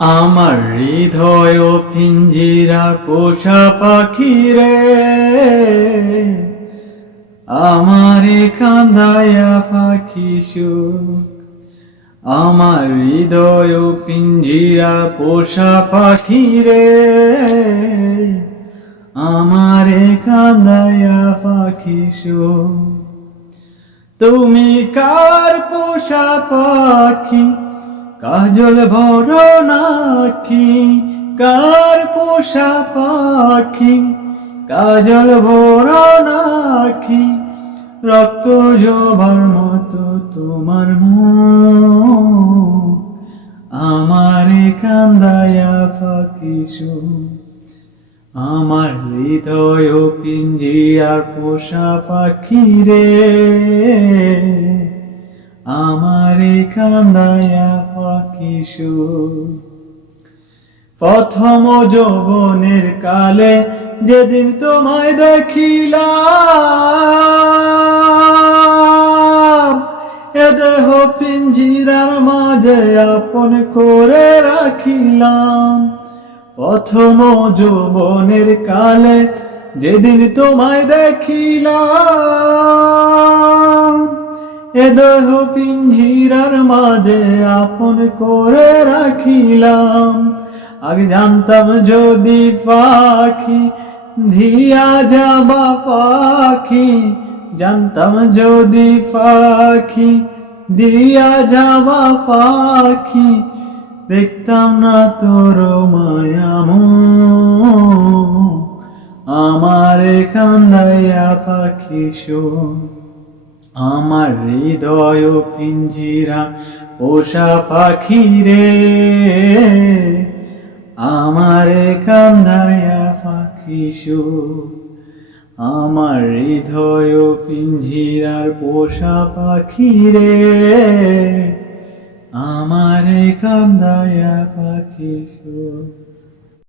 আমার হৃদয় পিঞ্জিরা পোষা পাখি রে, আমারে কান্দায়া পাখি সুখ। আমার হৃদয় পিঞ্জিরা পোষা পাখি রে, আমারে কান্দায়া পাখি সুখ। তুমি কার পোষা পাখি, কাজল ভরো নাকি? কার পোষা পাখি, কাজল ভরো নাকি? রক্ত জবার মতো তোমার মুখ, আমারে কান্দায়া পাখি সুখ। আমার হৃদয় পিঞ্জিরার পোষা পাখি রে, আমারে কান্দায়া পাখি সুখ। প্রথম যৌবনের কালে যেদিন তোমায় দেখিলাম, এ দেহ পিঞ্জিরার মাঝে আপন করে রাখিলাম। প্রথম যৌবনের কালে যেদিন তোমায় দেখিলাম, এ দেহ পিঞ্জিরার মাঝে আপন করে রাখিলাম। আগে জানতাম যদি পাখি ধিয়া যাবা পাখি, জানতাম যদি পাখি দিয়া যাবা পাখি, দেখতাম না তোর মায়ামুখ, আমারে কান্দায়া পাখি সুখ। আমার হৃদয় পিঞ্জিরা পোষা পাখি রে, আমারে কান্দায়া পাখি সুখ। আমার হৃদয় পিঞ্জিরার পোষা পাখি রে, আমারে কান্দায়া পাখি সুখ।